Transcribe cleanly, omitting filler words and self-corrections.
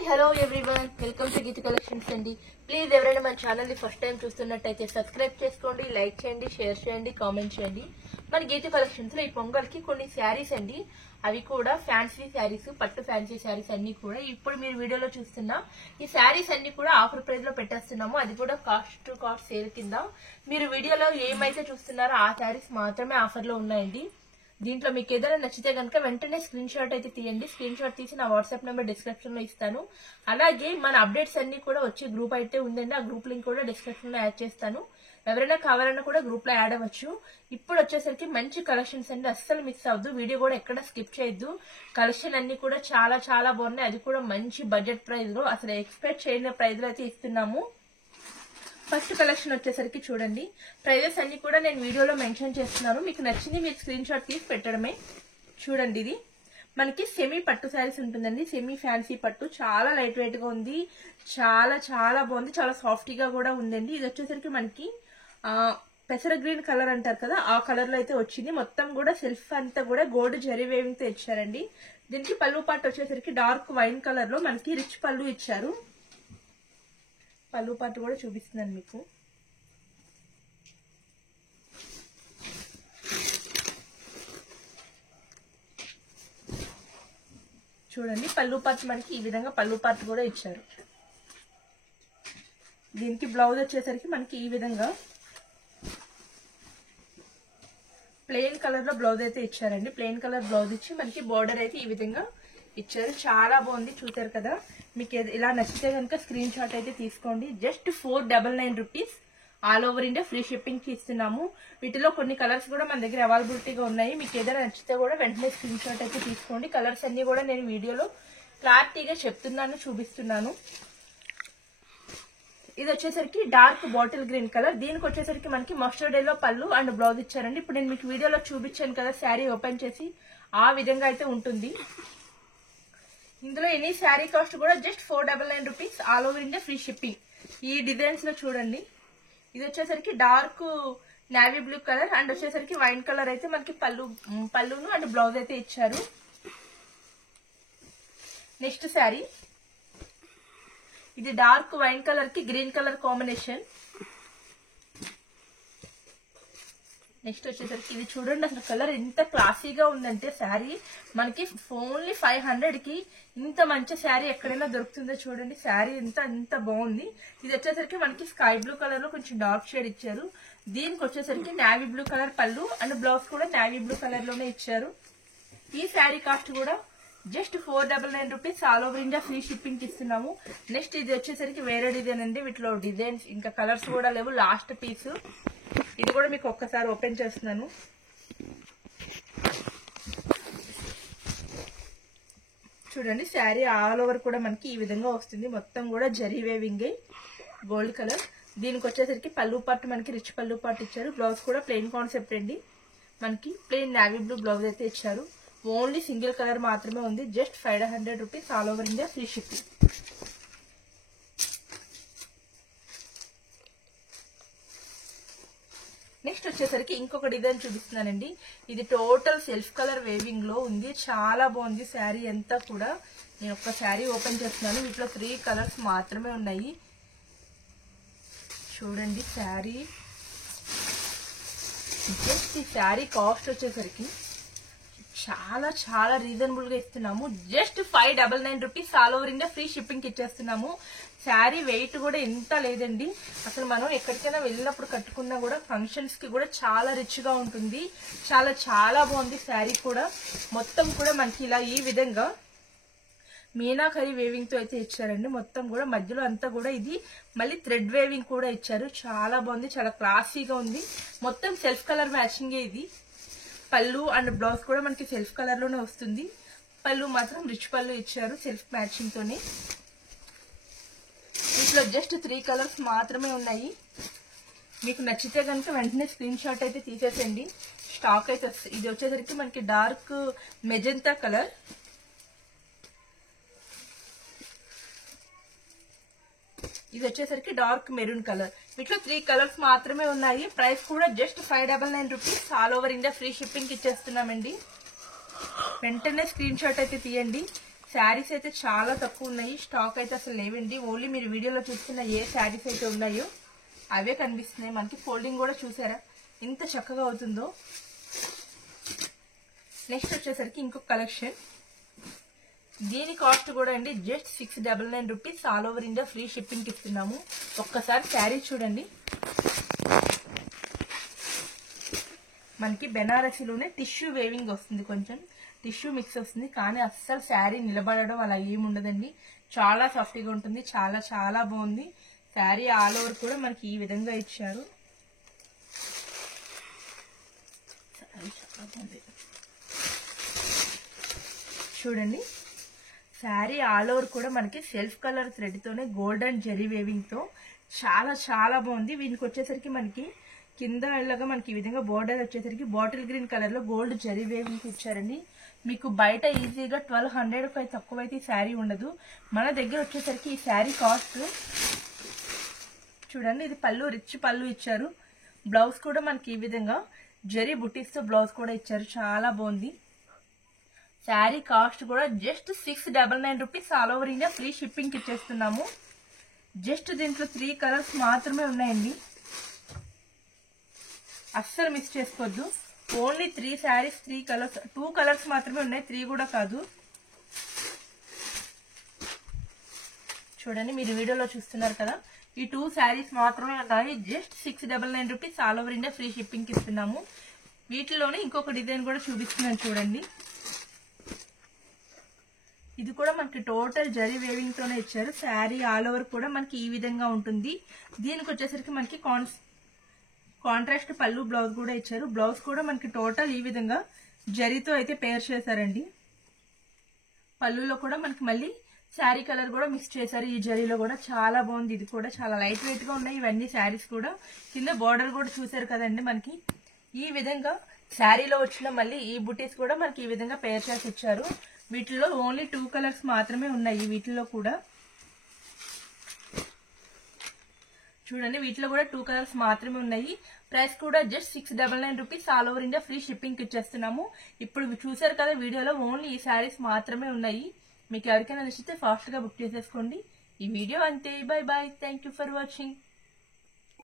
Hi hello everyone, welcome to Geeta collections అండి. Please ఎవరైనా మన ఛానల్ ని ఫస్ట్ టైం చూస్తున్నట్టయితే సబ్స్క్రైబ్ చేసుకోండి, లైక్ చేయండి, షేర్ చేయండి, కామెంట్ చేయండి. మన గీత కలెక్షన్స్ లో ఈ పొంగల్కి కొన్ని శారీస్ అండి, అవి కూడా ఫ్యాన్సీ శారీస్, పట్టు ఫ్యాన్సీ శారీస్ అన్ని కూడా ఇప్పుడు మీరు వీడియోలో చూస్తున్నా ఈ శారీస్ అన్ని కూడా ఆఫర్ ప్రైస్ లో పెట్టేస్తున్నాము. అది కూడా కాస్ట్ టు కాస్ట్ సేల్ కింద. మీరు వీడియోలో ఏమైతే చూస్తున్నారో ఆ శారీస్ మాత్రమే ఆఫర్ లో ఉన్నాయండి. దీంట్లో మీకు ఏదైనా నచ్చితే కనుక వెంటనే స్క్రీన్ షాట్ అయితే తీయండి. స్క్రీన్ షాట్ తీసి నా వాట్సాప్ నెంబర్ డిస్క్రిప్షన్ లో ఇస్తాను. అలాగే మన అప్డేట్స్ అన్ని కూడా వచ్చే గ్రూప్ అయితే ఉందండి, ఆ గ్రూప్ లింక్ కూడా డిస్క్రిప్షన్ లో యాడ్ చేస్తాను. ఎవరైనా కావాలన్నా కూడా గ్రూప్ లో యాడ్ అవ్వచ్చు. ఇప్పుడు వచ్చేసరికి మంచి కలెక్షన్స్ అండి, అస్సలు మిస్ అవ్వద్దు. వీడియో కూడా ఎక్కడ స్కిప్ చేయొద్దు. కలెక్షన్ అన్ని కూడా చాలా చాలా బాగున్నాయి, అది కూడా మంచి బడ్జెట్ ప్రైస్ లో, అసలు ఎక్స్పెక్ట్ చేయని ప్రైస్ లో అయితే ఇస్తున్నాము. ఫస్ట్ కలెక్షన్ వచ్చేసరికి చూడండి, ప్రైజెస్ అన్ని కూడా నేను వీడియోలో మెన్షన్ చేస్తున్నాను. మీకు నచ్చింది మీరు స్క్రీన్ షాట్ తీసి పెట్టడమే. చూడండి, ఇది మనకి సెమీ పట్టు శారీస్ ఉంటుందండి. సెమీ ఫ్యాన్సీ పట్టు, చాలా లైట్ వెయిట్ గా ఉంది, చాలా చాలా బాగుంది, చాలా సాఫ్టీగా కూడా ఉందండి. ఇది వచ్చేసరికి మనకి పెసర గ్రీన్ కలర్ అంటారు కదా, ఆ కలర్ లో అయితే వచ్చింది. మొత్తం కూడా సెల్ఫ్ అంతా కూడా గోల్డ్ జరీ వేవింగ్ తో ఇచ్చారండి. దీనికి పళ్ళు పాటు వచ్చేసరికి డార్క్ వైన్ కలర్ లో మనకి రిచ్ పళ్ళు ఇచ్చారు. పళ్ళు పాటు కూడా చూపిస్తున్నాను మీకు. చూడండి, పళ్ళు పాటు మనకి ఈ విధంగా పళ్ళు పాటు కూడా ఇచ్చారు. దీనికి బ్లౌజ్ వచ్చేసరికి మనకి ఈ విధంగా ప్లెయిన్ కలర్ లో బ్లౌజ్ అయితే ఇచ్చారండి. ప్లెయిన్ కలర్ బ్లౌజ్ ఇచ్చి మనకి బోర్డర్ అయితే ఈ విధంగా ఇచ్చారు. చాలా బాగుంది, చూసారు కదా. మీకు ఇలా నచ్చితే కనుక స్క్రీన్ షాట్ అయితే తీసుకోండి. Just 499 rupees, all over India free shipping కి ఇస్తున్నాము. వీటిలో కొన్ని కలర్స్ కూడా మన దగ్గర అవైలబిలిటీగా ఉన్నాయి. మీకు ఏదైనా నచ్చితే కూడా వెంటనే స్క్రీన్ షాట్ అయితే తీసుకోండి. కలర్స్ అన్ని కూడా నేను వీడియోలో క్లారిటీగా చెప్తున్నాను, చూపిస్తున్నాను. ఇది వచ్చేసరికి డార్క్ బాటిల్ గ్రీన్ కలర్. దీనికి వచ్చేసరికి మనకి మస్టర్డ్ ఎల్లో పళ్ళు అండ్ బ్లౌజ్ ఇచ్చారండి. ఇప్పుడు నేను మీకు వీడియోలో చూపించాను కదా, శారీ ఓపెన్ చేసి ఆ విధంగా అయితే ఉంటుంది. ఇందులో ఎనీ శారీ కాస్ట్ కూడా just 499 rupees, all over India free shipping. ఈ డిజైన్స్ లో చూడండి, ఇది వచ్చేసరికి dark navy blue colour and వచ్చేసరికి వైన్ కలర్ అయితే మనకి పళ్ళును అండ్ బ్లౌజ్ అయితే ఇచ్చారు. నెక్స్ట్ శారీ, ఇది డార్క్ వైన్ కలర్ కి గ్రీన్ కలర్ కాంబినేషన్. నెక్స్ట్ వచ్చేసరికి ఇది చూడండి, అసలు కలర్ ఎంత క్లాసీగా ఉందంటే శారీ మనకి ఓన్లీ 500 కి ఇంత మంచి శారీ ఎక్కడైనా దొరుకుతుందో చూడండి. శారీ ఎంత బాగుంది. ఇది వచ్చేసరికి మనకి స్కై బ్లూ కలర్ లో కొంచెం డార్క్ షేడ్ ఇచ్చారు. దీనికి వచ్చేసరికి నేవీ బ్లూ కలర్ పళ్ళు అండ్ బ్లౌజ్ కూడా నేవీ బ్లూ కలర్ లోనే ఇచ్చారు. ఈ శారీ కాస్ట్ కూడా just 499 rupees, all over India free shipping ఇస్తున్నాము. నెక్స్ట్ ఇది వచ్చేసరికి వేరే డిజైన్ అండి. వీటిలో డిజైన్స్ ఇంకా కలర్స్ కూడా లేవు, లాస్ట్ పీస్. ఇది కూడా మీకు ఒక్కసారి ఓపెన్ చేస్తున్నాను. చూడండి, శారీ ఆల్ ఓవర్ కూడా మనకి ఈ విధంగా వస్తుంది. మొత్తం కూడా జరీ వేవింగ్ గోల్డ్ కలర్. దీనికి వచ్చేసరికి పళ్ళు పాటు మనకి రిచ్ పళ్ళు పాటు ఇచ్చారు. బ్లౌజ్ కూడా ప్లెయిన్ కాన్సెప్ట్ అండి, మనకి ప్లెయిన్ నేవీ బ్లూ బ్లౌజ్ అయితే ఇచ్చారు. ఓన్లీ సింగిల్ కలర్ మాత్రమే ఉంది. Just 500 rupees, all over India free shipping. Next వచ్చేసరికి ఇంకొక డిజైన్ చూపిస్తున్నానండి. ఇది టోటల్ సెల్ఫ్ కలర్ వేవింగ్ లో ఉంది, చాలా బాగుంది. శారీ అంతా కూడా నేను ఒక శారీ ఓపెన్ చేస్తున్నాను. వీటిలో 3 కలర్స్ మాత్రమే ఉన్నాయి. చూడండి, శారీ జస్ట్ ఈ శారీ కాస్ట్ వచ్చేసరికి చాలా చాలా రీజనబుల్ గా ఇస్తున్నాము. Just 599 rupees, all over India free shipping ఇచ్చేస్తున్నాము. శారీ వెయిట్ కూడా ఎంత లేదండి, అసలు మనం ఎక్కడికైనా వెళ్ళినప్పుడు కట్టుకున్నా కూడా ఫంక్షన్స్ కి కూడా చాలా రిచ్ గా ఉంటుంది. చాలా చాలా బాగుంది శారీ కూడా. మొత్తం కూడా మనకి ఇలా ఈ విధంగా మీనాకరీ వేవింగ్ తో అయితే ఇచ్చారండి. మొత్తం కూడా మధ్యలో అంతా కూడా ఇది మళ్ళీ థ్రెడ్ వేవింగ్ కూడా ఇచ్చారు. చాలా బాగుంది, చాలా క్లాసీగా ఉంది. మొత్తం సెల్ఫ్ కలర్ మ్యాచింగ్ ఇది. పళ్ళు అండ్ బ్లౌజ్ కూడా మనకి సెల్ఫ్ కలర్ లోనే వస్తుంది. పళ్ళు మాత్రం రిచ్ పళ్ళు ఇచ్చారు సెల్ఫ్ మ్యాచింగ్ తోనే. వీటిలో జస్ట్ 3 కలర్స్ మాత్రమే ఉన్నాయి. మీకు నచ్చితే కనుక వెంటనే స్క్రీన్ షాట్ అయితే తీసేసండి, స్టాక్ అయితే వస్తుంది. ఇది వచ్చేసరికి మనకి డార్క్ మెజెంతా కలర్. ఇది వచ్చేసరికి డార్క్ మెరూన్ కలర్. వీటిలో 3 కలర్స్ మాత్రమే ఉన్నాయి. ప్రైస్ కూడా just 599 rupees, all over India free shipping ఇచ్చేస్తున్నామండి. వెంటనే స్క్రీన్ షాట్ అయితే తీయండి. శారీస్ అయితే చాలా తక్కువ ఉన్నాయి, స్టాక్ అయితే అసలు లేవండి. ఓన్లీ మీరు వీడియోలో చూస్తున్న ఏ శారీస్ అయితే ఉన్నాయో అవే కనిపిస్తున్నాయి మనకి. ఫోల్డింగ్ కూడా చూసారా ఎంత చక్కగా అవుతుందో. నెక్స్ట్ వచ్చేసరికి ఇంకొక కలెక్షన్. దీని కాస్ట్ కూడా అండి just 699 rupees. All over India free shipping ఇస్తున్నాము. ఒక్కసారి శారీ చూడండి. మనకి బెనారసీలోనే టిష్యూ వేవింగ్ వస్తుంది, కొంచెం టిష్యూ మిక్స్ వస్తుంది, కానీ అస్సలు శారీ నిలబడడం అలా ఏముండదండి. చాలా సాఫ్ట్గా ఉంటుంది, చాలా చాలా బాగుంది. శారీ ఆల్ ఓవర్ కూడా మనకి ఈ విధంగా ఇచ్చారు. చూడండి, శారీ ఆల్ ఓవర్ కూడా మనకి సెల్ఫ్ కలర్ థ్రెడ్ తోనే గోల్డెన్ జెరీ వేవింగ్ తో చాలా చాలా బాగుంది. వీనికి వచ్చేసరికి మనకి కింద ఇలాగా మనకి ఈ విధంగా బోర్డర్ వచ్చేసరికి బాటిల్ గ్రీన్ కలర్ లో గోల్డ్ జెరీ వేవింగ్ ఇచ్చారండి. మీకు బయట ఈజీగా 1200 తక్కువైతే ఈ శారీ ఉండదు. మన దగ్గర వచ్చేసరికి ఈ శారీ కాస్ట్ చూడండి, ఇది పళ్ళు రిచ్ పళ్ళు ఇచ్చారు. బ్లౌజ్ కూడా మనకి ఈ విధంగా జెరీ బుటీస్ తో బ్లౌజ్ కూడా ఇచ్చారు, చాలా బాగుంది. శారీ కాస్ట్ కూడా just 699 rupees. All over India free shipping ఇచ్చేస్తున్నాము. జస్ట్ దీంట్లో 3 కలర్స్ మాత్రమే ఉన్నాయండి, అస్సలు మిస్ చేసుకోవద్దు. ఓన్లీ 3 శారీస్ 3 కలర్స్, 2 కలర్స్ మాత్రమే ఉన్నాయి, 3 కూడా కాదు. చూడండి, మీరు వీడియోలో చూస్తున్నారు కదా, ఈ 2 శారీస్ మాత్రమే ఉన్నాయి. Just 699 rupees. All over India free shipping ఇస్తున్నాము. వీటిలోనే ఇంకొక డిజైన్ కూడా చూపిస్తున్నాను చూడండి. ఇది కూడా మనకి టోటల్ జరీ వేవింగ్ తోనే ఇచ్చారు. శారీ ఆల్ ఓవర్ కూడా మనకి ఈ విధంగా ఉంటుంది. దీనికి వచ్చేసరికి మనకి కాంట్రాస్ట్ పళ్ళు బ్లౌజ్ కూడా ఇచ్చారు. బ్లౌజ్ కూడా మనకి టోటల్ ఈ విధంగా జరీతో అయితే పేర్ చేశారండి. పళ్ళులో కూడా మనకి మళ్ళీ శారీ కలర్ కూడా మిక్స్ చేశారు ఈ జరీలో కూడా, చాలా బాగుంది. ఇది కూడా చాలా లైట్ వెయిట్ గా ఉన్నాయి ఇవన్నీ శారీస్ కూడా. కింద బార్డర్ కూడా చూసారు కదండి, మనకి ఈ విధంగా శారీలో వచ్చిన మళ్ళీ ఈ బుటీస్ కూడా మనకి ఈ విధంగా పేర్ చేసి ఇచ్చారు. వీటిలో ఓన్లీ 2 కలర్స్ మాత్రమే ఉన్నాయి. వీటిలో కూడా చూడండి, వీటిలో కూడా 2 కలర్స్ మాత్రమే ఉన్నాయి. ప్రైస్ కూడా just 699 rupees. All over India free shipping ఇచ్చేస్తున్నాము. ఇప్పుడు చూసారు కదా వీడియోలో, ఓన్లీ ఈ శారీస్ మాత్రమే ఉన్నాయి. మీకు ఎవరికైనా నచ్చితే ఫాస్ట్ గా బుక్ చేసేసుకోండి. ఈ వీడియో అంతే. Bye bye, thank you for watching.